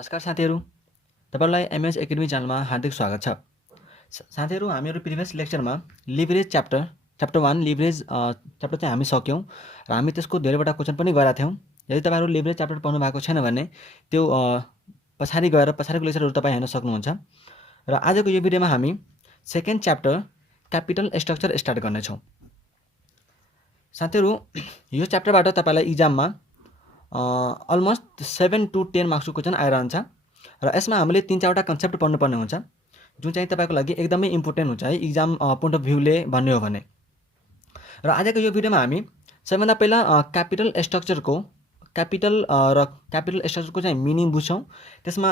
नमस्कार साथीहरू, तपाईँलाई एमएस एकाडेमी च्यानलमा हार्दिक स्वागत छ। साथीहरू, हामीहरू प्रिभियस लेक्चरमा लिभरेज च्याप्टर 1 लिभरेज च्याप्टर चाहिँ हामी सक्यौँ र हामी त्यसको धेरैवटा क्वेसन पनि गरेका थियौँ। यदि तपाईँहरू लिभरेज च्याप्टर पढ्नु भएको छैन भने त्यो पछाडि गएर पछाडिको लेक्चरहरू तपाईँ हेर्न सक्नुहुन्छ। र आजको यो भिडियोमा हामी second chapter capital structure start गर्नेछौँ। साथीहरू, यो च्याप्टरबाट तपाईँलाई इक्जाममा अलमोस्ट 7 to 10 मार्क्सको क्वेसन आइरहन्छ र यसमा हामीले 3-4वटा कन्सेप्ट पढ्नुपर्ने हुन्छ जुन चाहिँ तपाईँको लागि एकदमै इम्पोर्टेन्ट हुन्छ है इक्जाम पोइन्ट अफ भ्यूले भन्ने हो भने। र आजको यो भिडियोमा हामी सबैभन्दा पहिला क्यापिटल स्ट्रक्चरको चाहिँ मिनिङ बुझ्छौँ। त्यसमा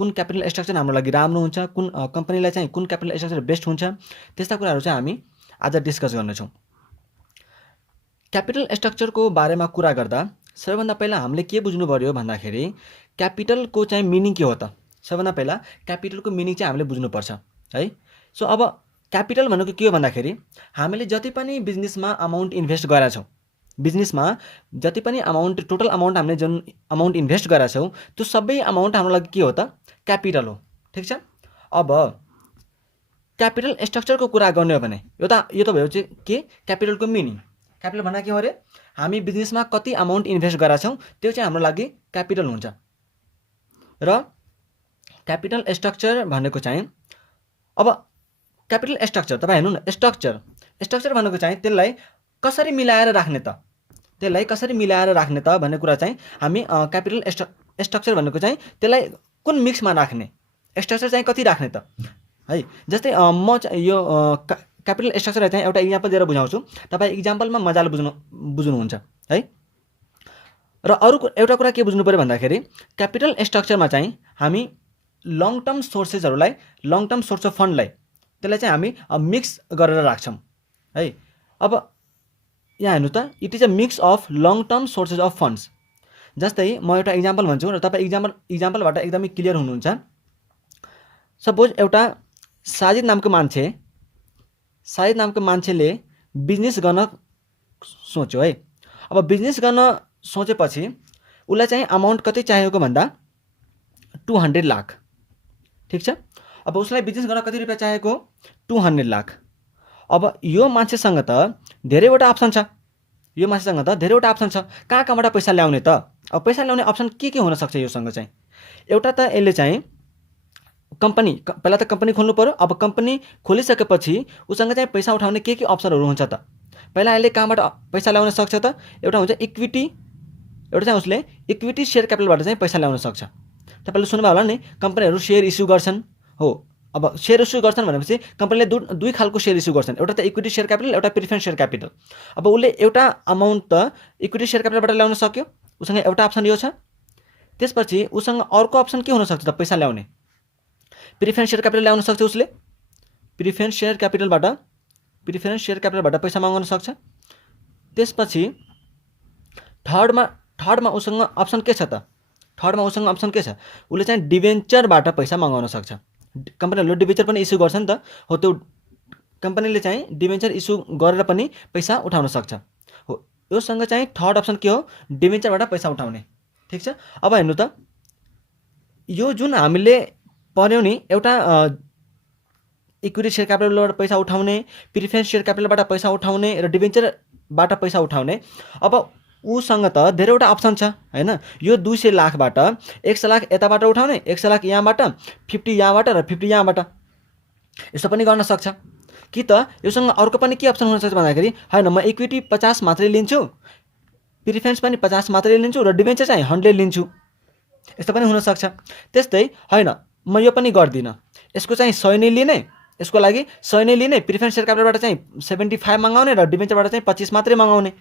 कुन क्यापिटल स्ट्रक्चर हाम्रो लागि राम्रो हुन्छ, कुन कम्पनीलाई चाहिँ कुन क्यापिटल स्ट्रक्चर बेस्ट हुन्छ, त्यस्ता कुराहरू चाहिँ हामी आज डिस्कस गर्नेछौँ। क्यापिटल स्ट्रक्चरको बारेमा कुरा गर्दा सबैभन्दा पहिला हामीले के बुझ्नु पर्यो भन्दाखेरि क्यापिटलको चाहिँ मिनिङ के हो त। सबैभन्दा पहिला क्यापिटलको मिनिङ चाहिँ हामीले बुझ्नुपर्छ है। सो अब क्यापिटल भनेको के हो भन्दाखेरि हामीले जति पनि बिजनेसमा अमाउन्ट इन्भेस्ट गरेका छौँ, बिजनेसमा जति पनि अमाउन्ट टोटल अमाउन्ट हामीले जुन अमाउन्ट इन्भेस्ट गरेका छौँ त्यो सबै अमाउन्ट हाम्रो लागि के हो त, क्यापिटल हो। ठिक छ। अब क्यापिटल स्ट्रक्चरको कुरा गर्ने हो भने यो त भयो चाहिँ के क्यापिटलको मिनिङ। क्यापिटल भन्दा के हो अरे हामी बिजनेसमा कति अमाउन्ट इन्भेस्ट गरेका छौँ त्यो चाहिँ हाम्रो लागि क्यापिटल हुन्छ। र क्यापिटल स्ट्रक्चर भनेको चाहिँ अब क्यापिटल स्ट्रक्चर तपाईँ हेर्नु न, स्ट्रक्चर भनेको चाहिँ त्यसलाई कसरी मिलाएर राख्ने त, भन्ने कुरा चाहिँ हामी क्यापिटल स्ट्रक्चर भनेको चाहिँ त्यसलाई कुन मिक्समा राख्ने, स्ट्रक्चर चाहिँ कति राख्ने त है। जस्तै म यो क्यापिटल स्ट्रक्चरलाई चाहिँ एउटा इक्जाम्पल दिएर बुझाउँछु, तपाईँ इक्जाम्पलमा मजाले बुझ्नुहुन्छ है। र अरू एउटा कुरा के बुझ्नु पऱ्यो भन्दाखेरि क्यापिटल स्ट्रक्चरमा चाहिँ हामी लङ टर्म सोर्स अफ फन्डलाई त्यसलाई चाहिँ हामी मिक्स गरेर राख्छौँ है। अब यहाँ हेर्नु त, it is a mix of long term sources of funds. जस्तै म एउटा इक्जाम्पल भन्छु र तपाईँ इक्जाम्पलबाट एकदमै क्लियर हुनुहुन्छ। सपोज एउटा साजिद नामको मान्छेले बिजनेस गर्न सोच्यो है। अब बिजनेस गर्न सोचेपछि उसलाई चाहिँ अमाउन्ट कति चाहिएको भन्दा 200 लाख। ठिक छ। अब उसलाई बिजनेस गर्न कति रुपियाँ चाहिएको, 200 लाख। अब यो मान्छेसँग त धेरैवटा अप्सन छ, कहाँबाट पैसा ल्याउने त। अब पैसा ल्याउने अप्सन के हुनसक्छ योसँग चाहिँ, एउटा त यसले चाहिँ पहिला त कम्पनी खोल्नु पऱ्यो। अब कम्पनी खोलिसकेपछि उसँग चाहिँ पैसा उठाउने के अप्सनहरू हुन्छ त। पहिला यसले कहाँबाट पैसा ल्याउन सक्छ त, एउटा हुन्छ इक्विटी, एउटा चाहिँ उसले इक्विटी सेयर क्यापिटलबाट चाहिँ पैसा ल्याउन सक्छ। तपाईँले सुन्नुभयो होला नि, कम्पनीहरू सेयर इस्यु गर्छन् हो। अब सेयर इस्यु गर्छन् भनेपछि कम्पनीले दुई खालको सेयर इस्यु गर्छन्, एउटा त इक्विटी सेयर क्यापिटल, एउटा प्रिफरेन्स सेयर क्यापिटल। अब उसले एउटा अमाउन्ट त इक्विटी सेयर क्यापिटलबाट ल्याउन सक्यो, उसँग एउटा अप्सन यो छ। त्यसपछि उसँग अर्को अप्सन के हुनसक्छ त, पैसा ल्याउने प्रिफरेन्स सेयर क्यापिटल ल्याउन सक्छ। उसले प्रिफरेन्स सेयर क्यापिटलबाट पैसा मगाउन सक्छ। त्यसपछि थर्डमा उसँग अप्सन के छ त, उसले चाहिँ डिबेन्चरबाट पैसा मगाउन सक्छ। कम्पनीहरूले डिबेन्चर पनि इस्यु गर्छ नि त हो, त्यो कम्पनीले चाहिँ डिबेन्चर इस्यु गरेर पनि पैसा उठाउन सक्छ हो। योसँग चाहिँ थर्ड अप्सन के हो, डिबेन्चरबाट पैसा उठाउने। ठिक छ। अब हेर्नु त, यो जुन हामीले पढ्यौँ नि, एउटा इक्विटी सेयर क्यापिटलबाट पैसा उठाउने, प्रिफरेन्स सेयर क्यापिटलबाट पैसा उठाउने र डिबेन्चरबाट पैसा उठाउने। अब उसँग त धेरैवटा अप्सन छ हैन। यो 200 लाखबाट 100 लाख यताबाट उठाउने, 100 लाख यहाँबाट, 50 यहाँबाट र 50 यहाँबाट, यस्तो पनि गर्न सक्छ। कि त योसँग अर्को पनि के अप्सन हुनसक्छ भन्दाखेरि होइन म इक्विटी 50 मात्रै लिन्छु, प्रिफरेन्स पनि 50 मात्रै लिन्छु र डिबेन्चर चाहिँ 100 लिन्छु, यस्तो पनि हुनसक्छ। त्यस्तै होइन म यो पनि गर्दिनँ, यसको चाहिँ 100 नै लिने, यसको लागि 100 नै लिने, प्रिफरेन्स सेयर क्यापिटलबाट चाहिँ 75 मगाउने र डिबेन्चरबाट चाहिँ 25 मात्रै मगाउने,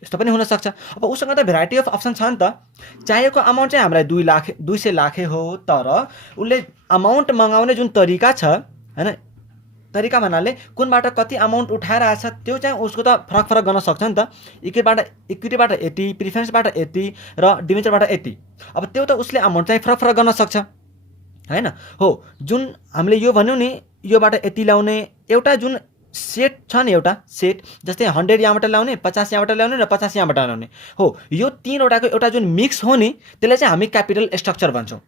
यस्तो पनि हुनसक्छ। अब उसँग त भेराइटी अफ अप्सन छ नि त। चाहिएको अमाउन्ट चाहिँ हामीलाई 200 लाख हो, तर उसले अमाउन्ट मगाउने जुन तरिका छ हैन, तरिका भन्नाले कुनबाट कति अमाउन्ट उठाएर आएछ त्यो चाहिँ उसको त फरक गर्न सक्छ नि त। इक्विटीबाट यति, प्रिफरेन्सबाट यति र डिबेन्चरबाट यति। अब त्यो त उसले अमाउन्ट चाहिँ फरक गर्न सक्छ हैन हो। जुन हामीले यो भन्यौँ नि, योबाट यति ल्याउने एउटा जुन सेट छ नि, एउटा सेट जस्तै 100 यहाँबाट ल्याउने, 50 यहाँबाट ल्याउने र 50 यहाँबाट ल्याउने हो। यो तीनवटाको एउटा जुन मिक्स हो नि, त्यसलाई चाहिँ हामी क्यापिटल स्ट्रक्चर भन्छौँ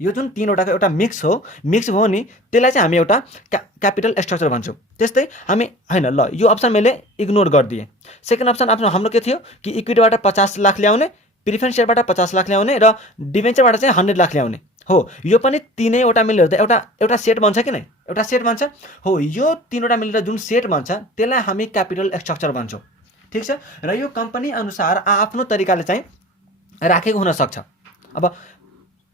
यो जुन तीनवटाको एउटा मिक्स हो नि, त्यसलाई चाहिँ हामी एउटा क्यापिटल स्ट्रक्चर भन्छौँ। त्यस्तै हामी होइन ल यो अप्सन मैले इग्नोर गरिदिएँ। सेकेन्ड अप्सन हाम्रो के थियो कि इक्विटीबाट 50 लाख ल्याउने, प्रिफरेन्स सेयरबाट 50 लाख ल्याउने र डिभेन्चरबाट चाहिँ 100 लाख ल्याउने हो। यो पनि तीनैवटा मिलेर त एउटा सेट बन्छ कि नै, एउटा सेट बन्छ हो। यो तीनवटा मिलेर जुन सेट बन्छ त्यसलाई हामी क्यापिटल स्ट्रक्चर भन्छौँ। ठिक छ। र यो कम्पनी अनुसार आफ्नो तरिकाले चाहिँ राखेको हुनसक्छ। अब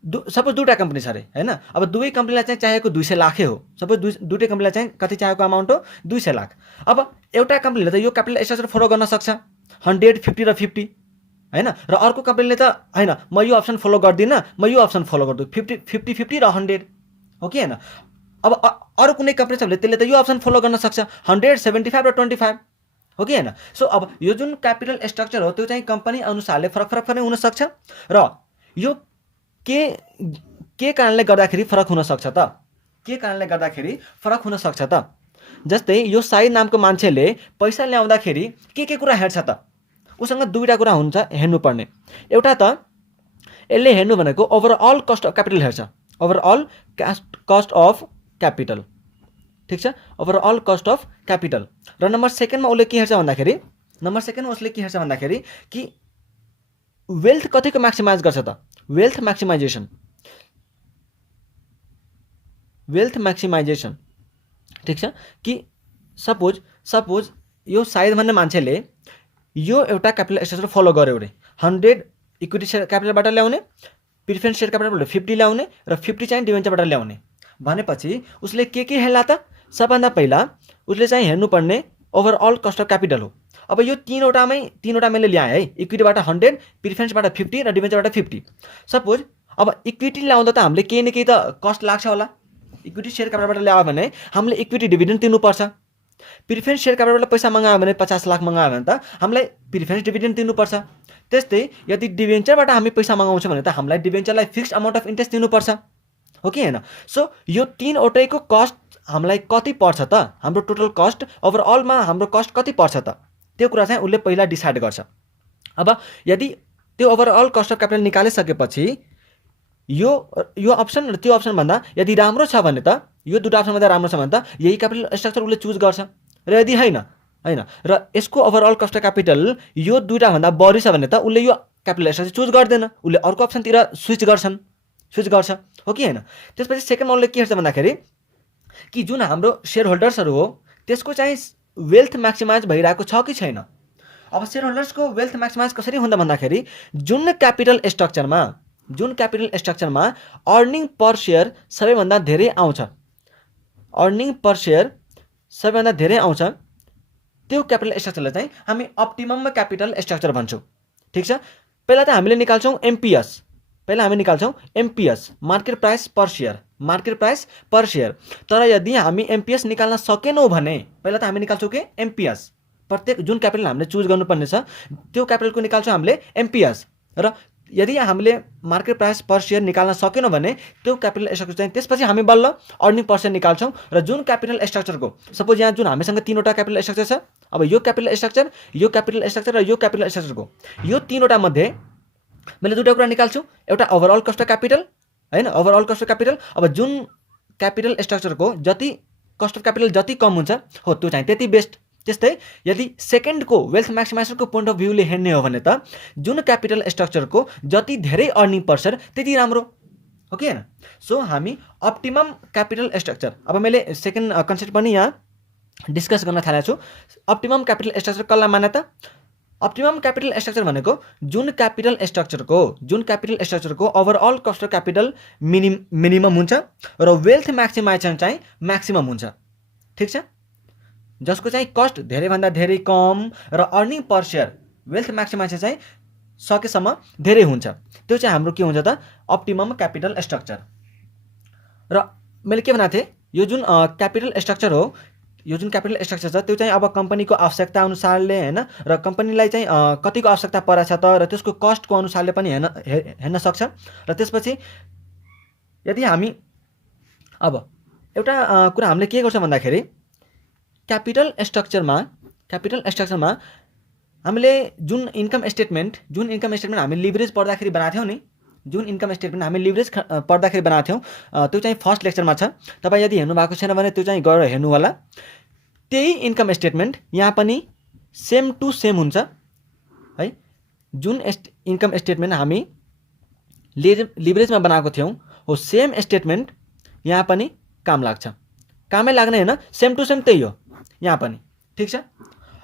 सपोज दुईवटा कम्पनी छ अरे होइन, अब दुवै कम्पनीलाई चाहिँ चाहिएको 200 लाखै हो। सपोज दुईटै कम्पनीलाई चाहिँ कति चाहिएको अमाउन्ट हो, 200 लाख। अब एउटा कम्पनीले त यो क्यापिटल स्ट्रक्चर फलो गर्न सक्छ 100, 50 र 50 होइन, र अर्को कम्पनीले त होइन म यो अप्सन फलो गर्दिनँ, म यो अप्सन फलो गर्छु 50 र 100 हो कि होइन। अब अरू कुनै कम्पनी छ भने त्यसले त यो अप्सन फलो गर्न सक्छ 100, 75 र 25 हो कि होइन। सो अब यो जुन क्यापिटल स्ट्रक्चर हो त्यो चाहिँ कम्पनी अनुसारले फरक पनि हुनसक्छ र यो के कारणले गर्दाखेरि फरक हुनसक्छ त, के कारणले गर्दाखेरि फरक हुनसक्छ त। जस्तै यो साई नामको मान्छेले पैसा ल्याउँदाखेरि के कुरा हेर्छ त, उसँग दुईवटा कुरा हुन्छ हेर्नुपर्ने। एउटा त यसले हेर्नु भनेको ओभरअल कस्ट अफ क्यापिटल हेर्छ, ओभरअल कस्ट अफ क्यापिटल। ठिक छ, ओभरअल कस्ट अफ क्यापिटल। र नम्बर सेकेन्डमा उसले के हेर्छ भन्दाखेरि, नम्बर सेकेन्डमा उसले के हेर्छ भन्दाखेरि कि वेल्थ कतिको म्याक्सिमाइज गर्छ त, वेल्थ म्याक्सिमाइजेसन, वेल्थ म्याक्सिमाइजेसन। ठिक छ कि सपोज यो सायद भन्ने मान्छेले यो एउटा क्यापिटल स्ट्रक्चर फलो गर्यो अरे 100 इक्विटी सेयर क्यापिटलबाट ल्याउने, प्रिफरेन्स सेयर क्यापिटलबाट 50 ल्याउने र 50 चाहिँ डिभेन्चरबाट ल्याउने भनेपछि उसले के हेर्ला त, सबभन्दा पहिला उसले चाहिँ हेर्नुपर्ने ओभरअल कस्ट अफ क्यापिटल हो। अब यो तीनवटा मैले ल्याएँ है, इक्विटीबाट 100, प्रिफरेन्सबाट 50 र डिभेन्चरबाट 50। सपोज अब इक्विटी ल्याउँदा त हामीले केही न केही त कस्ट लाग्छ होला। इक्विटी सेयर क्यापिटलबाट ल्यायो भने हामीले इक्विटी डिभिडेन्ड तिर्नुपर्छ, प्रिफरेन्स सेयर क्यापिटलबाट पैसा मगायो भने 50 लाख मगायो भने त हामीलाई प्रिफरेन्स डिभिडेन्ड तिर्नुपर्छ। त्यस्तै यदि डिभेन्चरबाट हामी पैसा मगाउँछौँ भने त हामीलाई डिभेन्चरलाई फिक्स्ड अमाउन्ट अफ इन्ट्रेस्ट दिनुपर्छ हो कि होइन। सो यो तीनवटैको कस्ट हामीलाई कति पर्छ त, हाम्रो टोटल कस्ट ओभरअलमा हाम्रो कस्ट कति पर्छ त, त्यो कुरा चाहिँ उसले पहिला डिसाइड गर्छ। अब यदि त्यो ओभरअल कस्ट अफ क्यापिटल निकालिसकेपछि यो अप्सन र त्यो अप्सन भन्दा यदि राम्रो छ भने त, यो दुईवटा अप्सन भन्दा राम्रो छ भने त यही क्यापिटल स्ट्रक्चर उसले चुज गर्छ। र यदि होइन र यसको ओभरअल कस्ट अफ क्यापिटल यो दुईवटा भन्दा बढी छ भने त उसले यो क्यापिटल स्ट्रक्चर चुज गर्दैन, उसले अर्को अप्सनतिर स्विच गर्छ हो कि होइन। त्यसपछि सेकेन्डमा उसले के हेर्छ भन्दाखेरि कि जुन हाम्रो सेयर होल्डर्सहरू हो त्यसको चाहिँ वेल्थ म्याक्सिमाइज भइरहेको छ कि छैन। अब सेयर होल्डर्सको वेल्थ म्याक्सिमाइज कसरी हुन्छ भन्दाखेरि जुन क्यापिटल स्ट्रक्चरमा अर्निङ पर सेयर सबैभन्दा धेरै आउँछ, अर्निङ पर सेयर सबैभन्दा धेरै आउँछ त्यो क्यापिटल स्ट्रक्चरलाई चाहिँ हामी अप्टिमम क्यापिटल स्ट्रक्चर भन्छौँ। ठिक छ। पहिला त हामीले निकाल्छौँ एमपिएस, मार्केट प्राइस पर सेयर। तर यदि हामी एमपिएस निकाल्न सकेनौँ भने पहिला त हामी निकाल्छौँ के एमपिएस, प्रत्येक जुन क्यापिटल हामीले चुज गर्नुपर्ने छ त्यो क्यापिटलको निकाल्छौँ हामीले एमपिएस। र यदि हामीले मार्केट प्राइस पर सेयर निकाल्न सकेनौँ भने त्यो क्यापिटल स्ट्रक्चर चाहिँ त्यसपछि हामी बल्ल अर्निङ पर सेयर निकाल्छौँ। र जुन क्यापिटल स्ट्रक्चरको सपोज यहाँ जुन हामीसँग तीनवटा क्यापिटल स्ट्रक्चर छ, अब यो क्यापिटल स्ट्रक्चर र यो क्यापिटल स्ट्रक्चरको यो तीनवटा मध्ये मैले दुईवटा कुरा निकाल्छु, एउटा ओभरअल कस्ट अफ क्यापिटल होइन, ओभरअल कस्ट अफ क्यापिटल। अब जुन क्यापिटल स्ट्रक्चरको जति कस्ट अफ क्यापिटल जति कम हुन्छ हो त्यो चाहिँ त्यति बेस्ट। त्यस्तै यदि सेकेन्डको वेल्थ म्याक्सिमाइजरको पोइन्ट अफ भ्यूले हेर्ने हो भने त जुन क्यापिटल स्ट्रक्चरको जति धेरै अर्निङ पर सेयर त्यति राम्रो हो कि होइन। सो हामी अप्टिमम क्यापिटल स्ट्रक्चर, अब मैले सेकेन्ड कन्सेप्ट पनि यहाँ डिस्कस गर्न थालेको छु। अप्टिमम क्यापिटल स्ट्रक्चर कसलाई माने त, अप्टिमम क्यापिटल स्ट्रक्चर भनेको जुन क्यापिटल स्ट्रक्चरको overall cost of capital minimum हुन्छ र वेल्थ म्याक्सिमाइजेसन चाहिँ म्याक्सिमम हुन्छ। ठिक छ, जसको चाहिँ कस्ट धेरैभन्दा धेरै कम र अर्निङ पर सेयर वेल्थ म्याक्सिमाइजेसन चाहिँ सकेसम्म धेरै हुन्छ, त्यो चाहिँ हाम्रो के हुन्छ त अप्टिमम क्यापिटल स्ट्रक्चर। र मैले के भनेको थिएँ, यो जुन क्यापिटल स्ट्रक्चर हो, यो जुन क्यापिटल स्ट्रक्चर छ त्यो चाहिँ अब कम्पनीको आवश्यकता अनुसारले होइन र कम्पनीलाई चाहिँ कतिको आवश्यकता परेछ त र त्यसको कस्टको अनुसारले पनि हेर्न सक्छ। र त्यसपछि यदि हामी अब एउटा कुरा हामीले के गर्छौँ भन्दाखेरि क्यापिटल स्ट्रक्चरमा हामीले जुन इन्कम स्टेटमेन्ट हामी लिभरेज पर्दाखेरि बनाएको थियौँ नि, जुन इन्कम स्टेटमेन्ट हामी लिभरेज पढ्दाखेरि बनाएको थियौँ त्यो चाहिँ फर्स्ट लेक्चरमा छ। तपाईँ यदि हेर्नु भएको छैन भने त्यो चाहिँ गएर हेर्नु होला। त्यही इन्कम स्टेटमेन्ट यहाँ पनि सेम टु सेम हुन्छ है। जुन इन्कम स्टेटमेन्ट हामी लिभरेजमा बनाएको थियौँ हो सेम स्टेटमेन्ट यहाँ पनि काम लाग्छ। कामै लाग्ने होइन, सेम टु सेम त्यही हो यहाँ पनि। ठिक छ,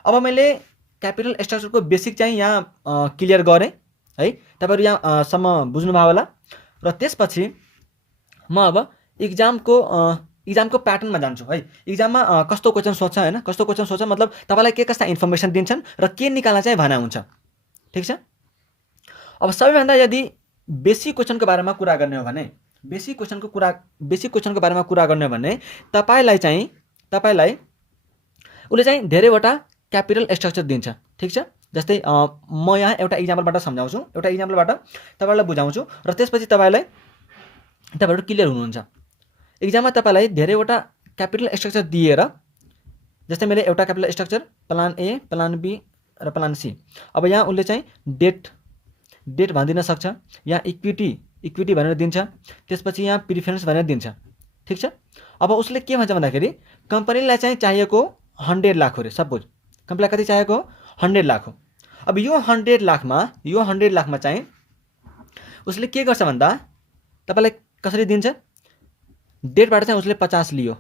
अब मैले क्यापिटल स्ट्रक्चरको बेसिक चाहिँ यहाँ क्लियर गरेँ है। तपाईँहरू यहाँसम्म बुझ्नुभयो होला। र त्यसपछि म अब इक्जामको प्याटर्नमा जान्छु है। इक्जाममा कस्तो क्वेसन सोध्छ होइन, कस्तो क्वेसन सोध्छ मतलब तपाईँलाई के कस्ता इन्फर्मेसन दिन्छन् र के निकाल्न चाहिँ भना हुन्छ। ठिक छ, अब सबैभन्दा यदि बेसिक क्वेसनको बारेमा कुरा गर्ने हो भने बेसिक क्वेसनको बारेमा कुरा गर्ने हो भने तपाईँलाई उसले चाहिँ धेरैवटा क्यापिटल स्ट्रक्चर दिन्छ। ठिक छ, जस्तै म यहाँ एउटा इक्जाम्पलबाट सम्झाउँछु, एउटा इक्जाम्पलबाट तपाईँलाई बुझाउँछु र त्यसपछि तपाईँहरू क्लियर हुनुहुन्छ। इक्जाममा तपाईँलाई धेरैवटा क्यापिटल स्ट्रक्चर दिएर, जस्तै मैले एउटा capital structure plan A, plan B र प्लान सी। अब यहाँ उसले चाहिँ डेट भनिदिन सक्छ, यहाँ इक्विटी भनेर दिन्छ, त्यसपछि यहाँ प्रिफरेन्स भनेर दिन्छ। ठिक छ, अब उसले के भन्छ भन्दाखेरि कम्पनीलाई चाहिँ चाहिएको 100 लाख हो रे। सपोज कम्पनीलाई कति चाहिएको हो? 100 लाख हो। अब यो 100 लाखमा चाहिँ उसले के गर्छ भन्दा तपाईँलाई कसरी दिन्छ, डेटबाट चाहिँ उसले 50 लियो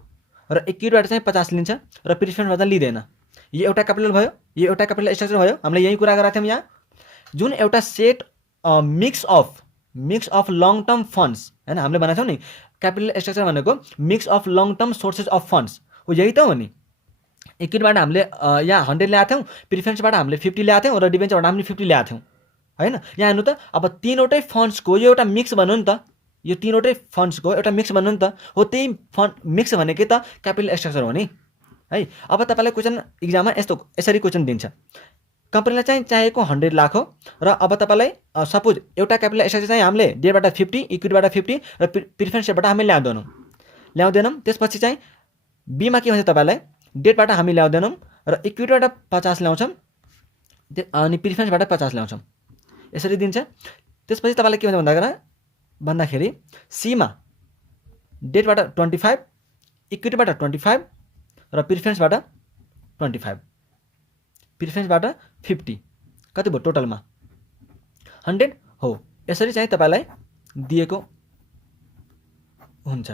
र इक्विटीबाट चाहिँ 50 लिन्छ र प्रिफरेन्सबाट लिँदैन। यो एउटा क्यापिटल भयो, यो एउटा क्यापिटल स्ट्रक्चर भयो। हामीले यही कुरा गरेका थियौँ। यहाँ जुन एउटा set mix of long term funds हैन, हामीले भनेको छौँ नि क्यापिटल स्ट्रक्चर भनेको mix of long term sources of funds हो। यही त हो नि। इक्विटीबाट हामीले यहाँ 100 ल्याएको थियौँ, प्रिफरेन्सबाट हामीले 50 ल्याएको थियौँ र डिबेन्चरबाट हामीले 50 ल्याएको थियौँ हैन। यहाँ हेर्नु त, अब तीनवटै फन्ड्सको यो एउटा मिक्स भन्नु नि त, यो तीनवटै फन्ड्सको एउटा मिक्स भन्नु नि त हो। त्यही फन्ड मिक्स भनेकै त क्यापिटल स्ट्रक्चर हो नि है। अब तपाईँलाई क्वेसन इक्जाममा यसरी क्वेसन दिन्छ, कम्पनीलाई चाहिँ चाहिएको 100 लाख हो र अब तपाईँलाई सपोज एउटा क्यापिटल स्ट्रक्चर चाहिँ हामीले डेटबाट 50, इक्विटीबाट 50 र प्रिफरेन्सबाट हामी ल्याउँदैनौँ। त्यसपछि चाहिँ बीमा के भन्छ, तपाईँलाई डेटबाट हामी ल्याउँदैनौँ र इक्विटीबाट 50 ल्याउँछौँ अनि प्रिफरेन्सबाट 50 ल्याउँछौँ, यसरी दिन्छ। त्यसपछि तपाईँलाई के भन्छ भन्दाखेरि सीमा डेटबाट 25, इक्विटीबाट 25 र प्रिफरेन्सबाट 25, प्रिफरेन्सबाट 50, कति भयो टोटलमा 100 हो। यसरी चाहिँ तपाईँलाई दिएको हुन्छ,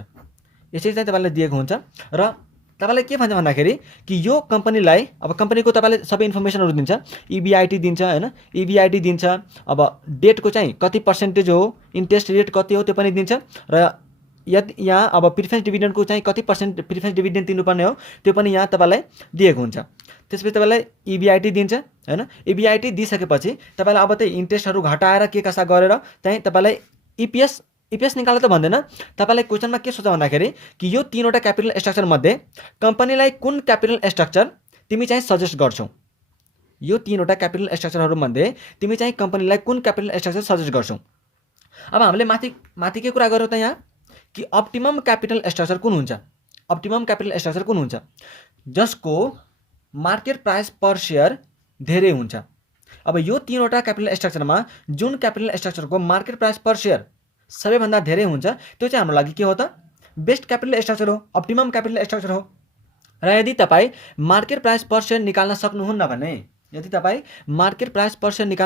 र तपाईँलाई के भन्छ भन्दाखेरि कि यो कम्पनीलाई, अब कम्पनीको तपाईँले सबै इन्फर्मेसनहरू दिन्छ, इबिआइटी दिन्छ हैन, इबिआइटी दिन्छ, अब डेटको चाहिँ कति पर्सेन्टेज हो, इन्ट्रेस्ट रेट कति हो त्यो पनि दिन्छ, र यहाँ अब प्रिफरेन्स डिभिडेन्डको चाहिँ कति पर्सेन्ट प्रिफरेन्स डिभिडेन्ड तिर्नुपर्ने हो त्यो पनि यहाँ तपाईँलाई दिएको हुन्छ। त्यसपछि तपाईँलाई इबिआइटी दिन्छ हैन। इबिआइटी दिइसकेपछि तपाईँलाई अब त्यही इन्ट्रेस्टहरू घटाएर के कसा गरेर चाहिँ तपाईँलाई इपिएस निकाल्न त भन्दैन। तपाईँलाई क्वेसनमा के सोच्छ भन्दाखेरि कि यो तीनवटा क्यापिटल स्ट्रक्चर मध्ये कम्पनीलाई कुन क्यापिटल स्ट्रक्चर तिमी चाहिँ सजेस्ट गर्छौ, यो तीनवटा क्यापिटल स्ट्रक्चरहरू मध्ये तिमी चाहिँ कम्पनीलाई कुन क्यापिटल स्ट्रक्चर सजेस्ट गर्छौ। अब हामीले माथि के कुरा गरौँ त यहाँ कि अप्टिमम क्यापिटल स्ट्रक्चर कुन हुन्छ, अप्टिमम क्यापिटल स्ट्रक्चर कुन हुन्छ जसको मार्केट प्राइस पर शेयर धेरै हुन्छ। अब यो तीनवटा क्यापिटल स्ट्रक्चरमा जुन क्यापिटल स्ट्रक्चरको मार्केट प्राइस पर शेयर सबैभन्दा धेरै हुन्छ त्यो चाहिँ हाम्रो लागि के हो त, बेस्ट क्यापिटल स्ट्रक्चर हो, अप्टिमम क्यापिटल स्ट्रक्चर हो। र यदि तपाईँ मार्केट प्राइस पर शेयर निकाल्न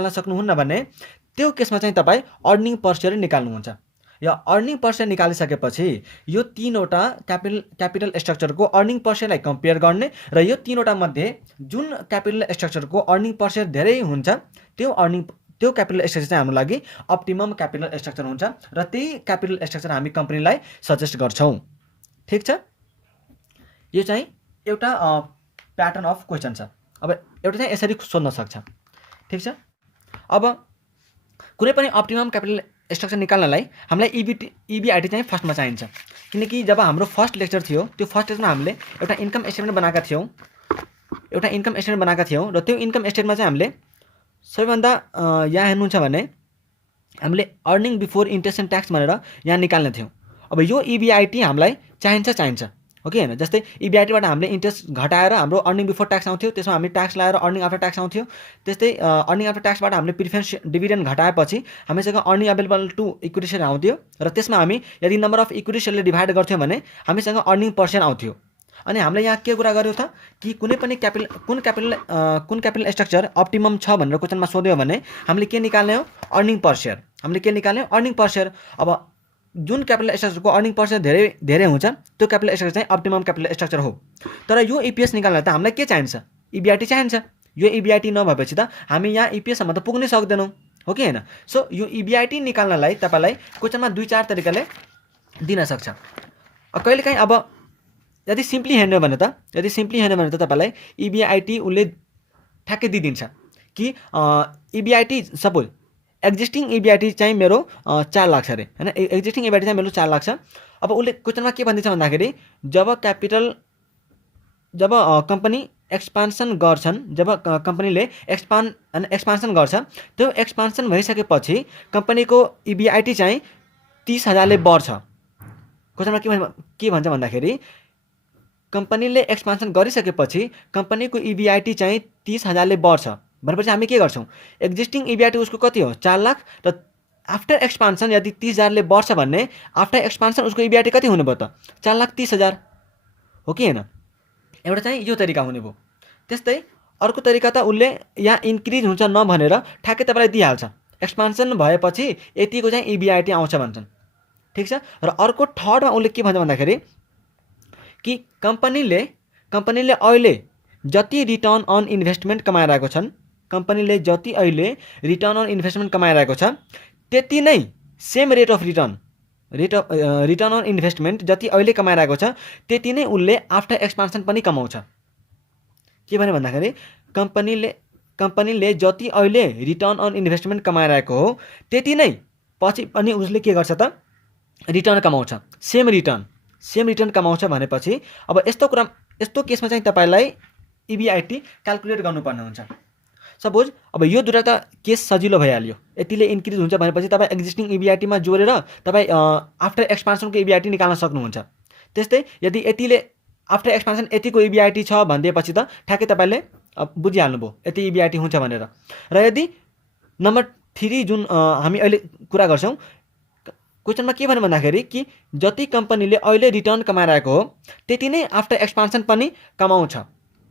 सक्नुहुन्न भने, त्यो केसमा चाहिँ तपाईँ अर्निङ पर शेयर निकाल्नुहुन्छ। या अर्निङ पर शेयर निकालिसकेपछि यो तीनवटा क्यापिटल स्ट्रक्चरको अर्निङ पर शेयरलाई कम्पेयर गर्ने र यो तीनवटा मध्ये जुन क्यापिटल स्ट्रक्चरको अर्निङ पर शेयर धेरै हुन्छ त्यो क्यापिटल स्ट्रक्चर चाहिँ हाम्रो लागि अप्टिमम क्यापिटल स्ट्रक्चर हुन्छ र त्यही क्यापिटल स्ट्रक्चर हामी कम्पनीलाई सजेस्ट गर्छौँ। ठिक छ, यो चाहिँ एउटा प्याटर्न अफ क्वेसन छ। अब एउटा चाहिँ यसरी सोध्न सक्छ। ठिक छ, अब कुनै पनि अप्टिमम क्यापिटल स्ट्रक्चर निकाल्नलाई हामीलाई इबिआइटी चाहिँ फर्स्टमा चाहिन्छ, किनकि जब हाम्रो फर्स्ट लेक्चर थियो त्यो फर्स्ट लेक्चरमा हामीले एउटा इन्कम स्टेटमेन्ट बनाएका थियौँ र त्यो इन्कम स्टेटमेन्टमा चाहिँ हामीले सबैभन्दा यहाँ हेर्नुहुन्छ भने हामीले earning before interest and tax भनेर यहाँ निकाल्ने थियौँ। अब यो इबिआइटी हामीलाई चाहिन्छ हो कि हैन। जस्तै इबिआइटीबाट हामीले इन्ट्रेस्ट घटाएर हाम्रो अर्निङ बिफोर ट्याक्स आउँथ्यो, त्यसमा हामी ट्याक्स लगाएर अर्निङ आफ्टर ट्याक्स आउँथ्यो। त्यस्तै अर्निङ आफ्टर ट्याक्सबाट हामीले प्रिफरेन्स डिभिडेन्ड घटाएपछि हामीसँग earning available to equity share आउँथ्यो र त्यसमा हामी यदि नम्बर अफ इक्विटी सेयरले डिभाइड गर्थ्यौँ भने हामीसँग अर्निङ पर सेयर आउँथ्यो। अनि हामीले यहाँ के कुरा गर्यो त कि कुनै पनि कुन क्यापिटल स्ट्रक्चर अप्टिमम छ भनेर क्वेसनमा सोध्यो भने हामीले के निकाल्ने हो, अर्निङ पर सेयर। हामीले के निकाल्ने हो, अर्निङ पर सेयर। अब जुन क्यापिटल स्ट्रक्चरको अर्निङ पर सेयर धेरै हुन्छ त्यो क्यापिटल स्ट्रक्चर चाहिँ अप्टिमम क्यापिटल स्ट्रक्चर हो। तर यो इपिएस निकाल्न त हामीलाई के चाहिन्छ, इबिआइटी चाहिन्छ। यो इबिआइटी नभएपछि त हामी यहाँ इपिएससम्म त पुग्नै सक्दैनौँ, हो कि हैन। सो यो इबिआइटी निकाल्नलाई तपाईँलाई क्वेसनमा 2-4 तरिकाले दिन सक्छ। कहिलेकाहीँ अब यदि सिम्पली हेर्ने हो भने त तपाईँलाई इबिआइटी उसले ठ्याक्कै दिइदिन्छ कि इबिआइटी सपोज एक्जिस्टिङ इबिआइटी चाहिँ मेरो 4 लाख छ अरे हैन। एक्जिस्टिङ इबिआइटी चाहिँ मेरो 4 लाख छ। अब उसले क्वेसनमा के भनिदिन्छ भन्दाखेरि जब कम्पनी एक्सपान्सन गर्छन्, जब कम्पनीले एक्सपान्सन गर्छ, त्यो एक्सपान्सन भइसकेपछि कम्पनीको इबिआइटी चाहिँ 30,000ले बढ्छ। क्वेसनमा के भन्छ भन्दाखेरि कम्पनीले एक्सपान्सन गरिसकेपछि कम्पनीको इबिआइटी चाहिँ 30,000ले बढ्छ भनेपछि हामी के गर्छौँ, एक्जिस्टिङ इबिआइटी उसको कति हो, 4 लाख, र आफ्टर एक्सपान्सन यदि 30,000ले बढ्छ भने आफ्टर एक्सपान्सन उसको इबिआइटी कति हुने भयो त, 4,30,000, हो कि हैन। एउटा चाहिँ यो तरिका हुने भयो। त्यस्तै अर्को तरिका त उसले यहाँ इन्क्रिज हुन्छ नभनेर ठ्याक्कै तपाईँलाई दिइहाल्छ, एक्सपान्सन भएपछि यतिको चाहिँ इबिआइटी आउँछ भन्छन्, ठिक छ। र अर्को थर्डमा उसले के भन्छ भन्दाखेरि कि कम्पनीले अहिले जति रिटर्न अन इन्भेस्टमेन्ट कमाइरहेको छन्, कम्पनीले जति अहिले रिटर्न अन इन्भेस्टमेन्ट कमाइरहेको छ त्यति नै same rate of return on investment जति अहिले कमाइरहेको छ त्यति नै उसले आफ्टर एक्सपान्सन पनि कमाउँछ। के भन्यो भन्दाखेरि कम्पनीले जति अहिले रिटर्न अन इन्भेस्टमेन्ट कमाइरहेको हो त्यति नै पछि पनि उसले के गर्छ त, रिटर्न कमाउँछ, सेम रिटर्न कमाउँछ भनेपछि अब यस्तो केसमा चाहिँ तपाईँलाई इबिआइटी क्याल्कुलेट गर्नुपर्ने हुन्छ। सपोज अब यो दुईटा त केस सजिलो भइहाल्यो, यतिले इन्क्रिज हुन्छ भनेपछि तपाईँ एक्जिस्टिङ इबिआइटीमा जोडेर तपाईँ आफ्टर एक्सपान्सनको इबिआइटी निकाल्न सक्नुहुन्छ। त्यस्तै यदि यतिले आफ्टर एक्सपान्सन यतिको इबिआइटी छ भनिदिएपछि त ठ्याक्कै तपाईँले बुझिहाल्नुभयो यति इबिआइटी हुन्छ भनेर। र यदि नम्बर 3 जुन हामी अहिले कुरा गर्छौँ, क्वेसनमा के भन्यो भन्दाखेरि कि जति कम्पनीले अहिले रिटर्न कमाइरहेको हो त्यति नै आफ्टर एक्सपान्सन पनि कमाउँछ।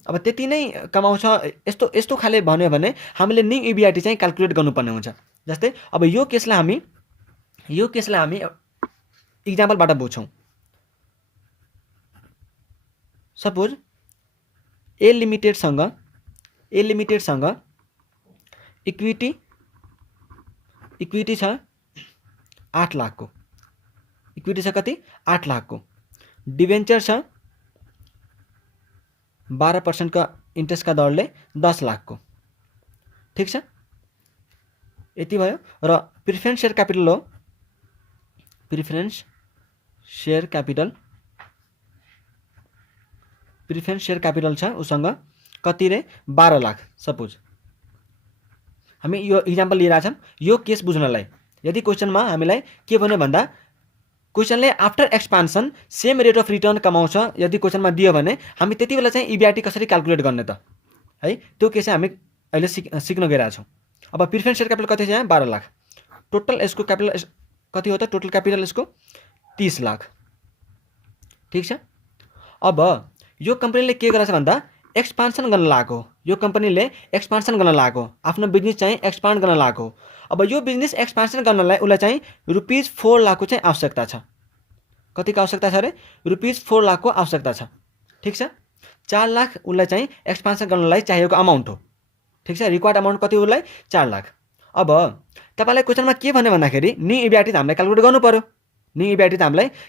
अब त्यति नै कमाउँछ यस्तो खाले भन्यो भने हामीले न्यू इबिआइटी चाहिँ क्याल्कुलेट गर्नुपर्ने हुन्छ। जस्तै अब यो केसलाई हामी इक्जाम्पलबाट बुझ्छौँ। सपोज ए लिमिटेडसँग इक्विटी छ 8 लाखको, इक्विटी छ कति, 8 लाखको, डिबेन्चर छ 12% का इन्ट्रेस्टका दरले 10 लाखको, ठिक छ, यति भयो। र प्रिफरेन्स सेयर क्यापिटल हो, प्रिफरेन्स सेयर क्यापिटल छ उसँग कति रे, 12 लाख। सपोज हामी यो इक्जाम्पल लिइरहेछौँ यो केस बुझ्नलाई। यदि क्वेसनमा हामीलाई के भन्यो भन्दा क्वेसनले after expansion same rate of return कमाउँछ यदि क्वेसनमा दियो भने हामी त्यति बेला चाहिँ इबिआइटी कसरी क्याल्कुलेट गर्ने त है, त्यो केस चाहिँ हामी अहिले सिक्न गइरहेछौँ। अब प्रिफरेन्स सेयर क्यापिटल कति छ यहाँ, 12 लाख, टोटल यसको क्यापिटल कति हो त, टोटल क्यापिटल यसको 30 लाख, ठिक छ। अब यो कम्पनीले के गरेछ भन्दा एक्सपान्सन गर्न लागेको, यो कम्पनीले एक्सपान्सन गर्न लागेको, आफ्नो बिजनेस चाहिँ एक्सपान्ड गर्न लागेको। अब यो बिजनेस एक्सपान्सन गर्नलाई उसलाई चाहिँ ₹4 लाखको चाहिँ आवश्यकता छ। कतिको आवश्यकता छ अरे, ₹4 लाखको आवश्यकता छ, ठिक छ। 4 लाख उसलाई चाहिँ एक्सपान्सन गर्नलाई चाहिएको अमाउन्ट हो, ठिक छ। रिक्वायर्ड अमाउन्ट कति उसलाई, 4 लाख। अब तपाईँलाई क्वेसनमा के भन्यो भन्दाखेरि न्यू इबिआइटी त हामीलाई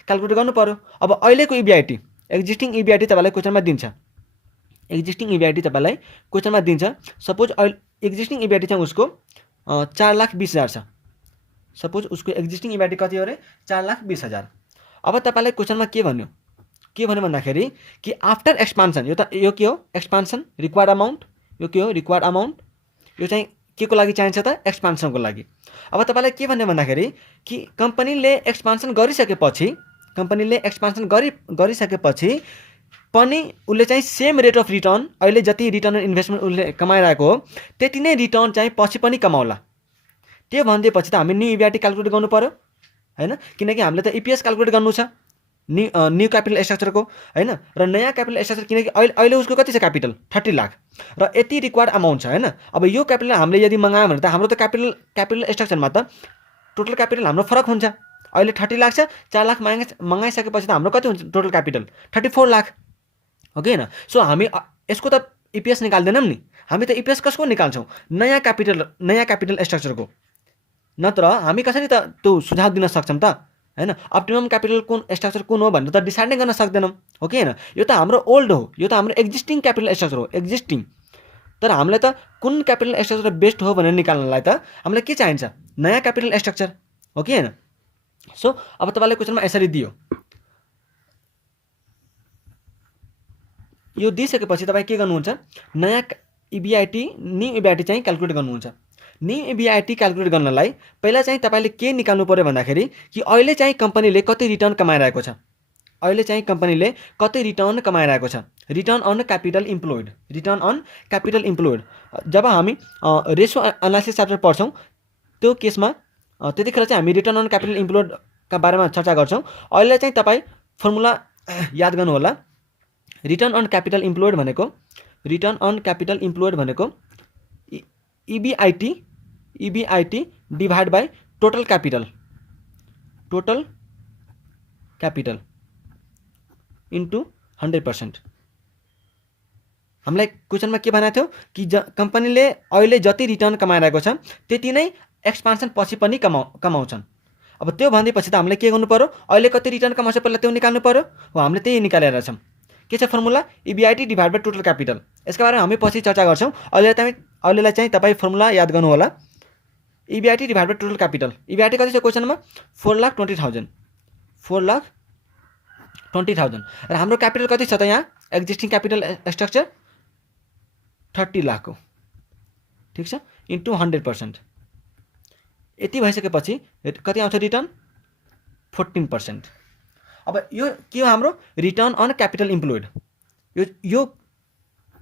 क्याल्कुलेट गर्नु पर्यो, अब अहिलेको इबिआइटी एक्जिस्टिङ इबिआइटी तपाईँलाई क्वेसनमा दिन्छ, सपोज एक्जिस्टिङ इबिआइटी चाहिँ उसको 4,20,000 छ। सपोज उसको एक्जिस्टिङ इबिआइटी कति हो अरे, 4,20,000। अब तपाईँलाई क्वेसनमा के भन्यो भन्दाखेरि कि आफ्टर एक्सपान्सन, यो के हो, एक्सपान्सन रिक्वायर्ड अमाउन्ट, यो के हो, रिक्वायर्ड अमाउन्ट, यो चाहिँ के को लागि चाहिन्छ त, एक्सपान्सनको लागि। अब तपाईँलाई के भन्यो भन्दाखेरि कि कम्पनीले एक्सपान्सन गरिसकेपछि कम्पनीले एक्सपान्सन गरिसकेपछि पनि उसले चाहिँ सेम रेट अफ रिटर्न अहिले जति रिटर्न अन इन्भेस्टमेन्ट उसले कमाइरहेको हो त्यति नै रिटर्न चाहिँ पछि पनि कमाउला। त्यो भनिदिएपछि त हामी न्यू इबिआइटी क्यालकुलेट गर्नु पर्यो हैन, किनकि हामीले त इपिएस क्यालकुलेट गर्नु छ न्यू क्यापिटल स्ट्रक्चरको हैन। र नयाँ क्यापिटल स्ट्रक्चर किनकि अहिले उसको कति छ क्यापिटल 30 लाख र यति रिक्वायर्ड अमाउन्ट छ हैन। अब यो क्यापिटल हामीले यदि मगायो भने त हाम्रो त क्यापिटल स्ट्रक्चरमा त टोटल क्यापिटल हाम्रो फरक हुन्छ। अहिले 30 लाख छ, 4 लाख मगाइसकेपछि त हाम्रो कति हुन्छ टोटल क्यापिटल 34 लाख हो कि हैन। सो हामी यसको त इपिएस निकाल्दैनौँ नि, हामी त इपिएस कसको निकाल्छौँ नयाँ क्यापिटल स्ट्रक्चरको। नत्र हामी कसरी त त्यो सुझाव दिन सक्छौँ त हैन। अप्टिमम क्यापिटल कुन स्ट्रक्चर कुन हो भनेर त डिसाइड नै गर्न सक्दैनौँ हो कि हैन। यो त हाम्रो ओल्ड हो, यो त हाम्रो एक्जिस्टिङ क्यापिटल स्ट्रक्चर हो एक्जिस्टिङ। तर हामीलाई त कुन क्यापिटल स्ट्रक्चर बेस्ट हो भनेर निकाल्नलाई त हामीलाई के चाहिन्छ नयाँ क्यापिटल स्ट्रक्चर हो कि हैन। सो अब तपाईँलाई क्वेसनमा यसरी दियो, यो दिइसकेपछि तपाईँ के गर्नुहुन्छ नयाँ इबिआइटी न्यू इबिआइटी चाहिँ क्यालकुलेट गर्नुहुन्छ। न्यू इबिआइटी क्यालकुलेट गर्नलाई पहिला चाहिँ तपाईँले के निकाल्नु पर्यो भन्दाखेरि कि अहिले चाहिँ कम्पनीले कति रिटर्न कमाइरहेको छ, अहिले चाहिँ कम्पनीले कति रिटर्न कमाइरहेको छ, return on capital employed, return on capital employed. जब हामी रेसो एनालिसिस च्याप्टर पढ्छौँ त्यो केसमा त्यतिखेर चाहिँ हामी रिटर्न अन क्यापिटल इम्प्लोइडका बारेमा चर्चा गर्छौँ। अहिले चाहिँ तपाईँ फर्मुला याद गर्नु होला। रिटर्न अन क्यापिटल इम्प्लोइड भनेको EBIT divide by total capital into 100%। हामीलाई क्वेसनमा के भनेको थियो कि कम्पनीले अहिले जति रिटर्न कमाइरहेको छ त्यति नै एक्सपान्सन पछि पनि कमाउँछन्। अब त्यो भनिदिएपछि त हामीले के गर्नु पर्यो अहिले कति रिटर्न कमाउँछ पहिला त्यो निकाल्नु पर्यो हो। हामीले त्यही निकालेर छौँ। के छ formula EBIT divide by total capital. यसको बारेमा हामी पछि चर्चा गर्छौँ। अहिलेलाई चाहिँ तपाईँ फर्मुला याद गर्नु होला। EBIT divide by total capital, EBIT कति छ क्वेसनमा 4,20,000 र हाम्रो क्यापिटल कति छ त यहाँ एक्जिस्टिङ क्यापिटल स्ट्रक्चर 30 लाख हो ठिक छ इन्टु 100%। यति भइसकेपछि कति आउँछ रिटर्न 14%। अब यो के हो हाम्रो रिटर्न अन क्यापिटल इम्प्लोइड। यो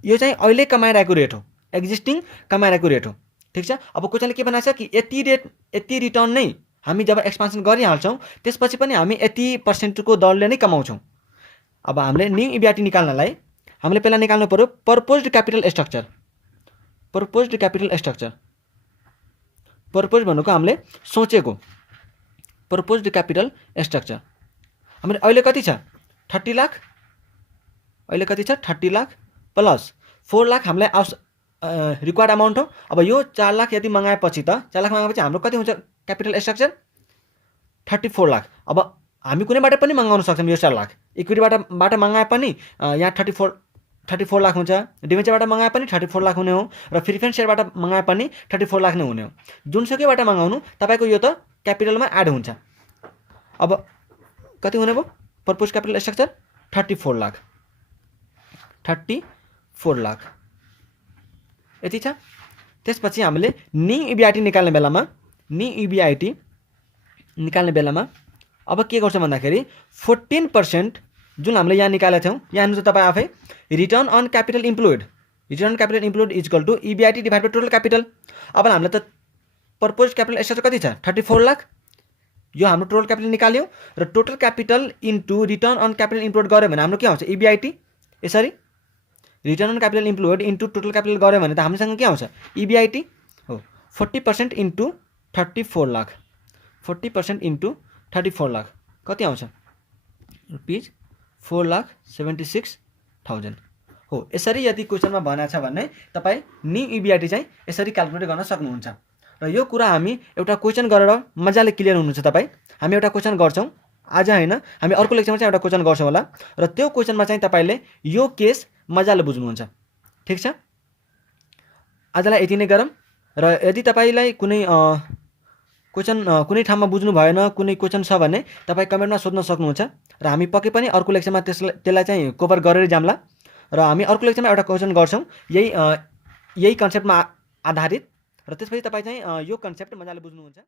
चाहिँ अहिले कमाइरहेको रेट हो, एक्जिस्टिङ कमाइरहेको रेट हो ठिक छ। अब क्वेसनले के भनेको छ कि यति रिटर्न नै हामी जब एक्सपान्सन गरिहाल्छौँ त्यसपछि पनि हामी 80%को दरले नै कमाउँछौँ। अब हामीले न्यू इबिआइटी निकाल्नलाई हामीले पहिला निकाल्नु पर्यो प्रपोज्ड क्यापिटल स्ट्रक्चर। प्रपोज भनेको हामीले सोचेको प्रपोज्ड क्यापिटल स्ट्रक्चर। हामीले अहिले कति छ 30 लाख, अहिले कति छ 30 लाख प्लस 4 लाख हामीलाई रिक्वायर्ड अमाउन्ट हो। अब यो 4 लाख यदि मगाएपछि त 4 लाख मगाएपछि हाम्रो कति हुन्छ क्यापिटल स्ट्रक्चर 34 लाख। अब हामी कुनैबाट पनि मगाउन सक्छौँ यो 4 लाख। इक्विटीबाट मगाए पनि यहाँ 34 लाख हुन्छ, डिबेन्चरबाट मगाए पनि 34 लाख हुने हो र प्रिफरेन्स सेयरबाट मगाए पनि 34 लाख नै हुने हो। जुनसुकैबाट मगाउनु तपाईँको यो त क्यापिटलमा एड हुन्छ। अब कति हुने भयो प्रपोज क्यापिटल स्ट्रक्चर 34 लाख यति छ। त्यसपछि हामीले न्यू इबिआइटी निकाल्ने बेलामा अब के गर्छौँ भन्दाखेरि 14% जुन हामीले यहाँ निकालेका थियौँ यहाँ हेर्नु तपाईँ आफै return on capital employed is equal to EBIT divide by total capital. अब हामीले त प्रपोज क्यापिटल स्ट्रक्चर कति छ 34 लाख, यो हाम्रो टोटल क्यापिटल निकाल्यो र total capital into return on capital employed गऱ्यो भने हाम्रो के आउँछ इबिआइटी। यसरी return on capital employed into total capital गऱ्यो भने त हामीसँग के आउँछ इबिआइटी हो 40% इन्टु 34 लाख, 40% इन्टु 34 लाख कति आउँछ रुपिज 4,76,000 हो। यसरी यदि क्वेसनमा भनेको छ भने तपाईँ न्यू इबिआइटी चाहिँ यसरी क्यालकुलेट गर्न सक्नुहुन्छ। र यो कुरा हामी एउटा क्वेसन गरेर मजाले क्लियर हुनुहुन्छ तपाईँ। हामी एउटा क्वेसन गर्छौँ आज हैन, हामी अर्को लेक्चरमा चाहिँ एउटा क्वेसन गर्छौँ होला र त्यो क्वेसनमा चाहिँ तपाईँले यो केस मजाले बुझ्नुहुन्छ ठिक छ। आजलाई यति नै गरौँ र यदि तपाईँलाई कुनै क्वेसन कुनै ठाउँमा बुझ्नु भएन कुनै क्वेसन छ भने तपाईँ कमेन्टमा सोध्न सक्नुहुन्छ र हामी पक्कै पनि अर्को लेक्चरमा त्यसलाई चाहिँ कभर गरेर जाम्ला र हामी अर्को लेक्चरमा एउटा क्वेसन गर्छौँ यही कन्सेप्टमा आधारित र त्यसपछि तपाईँ चाहिँ यो कन्सेप्ट मजाले बुझ्नुहुन्छ।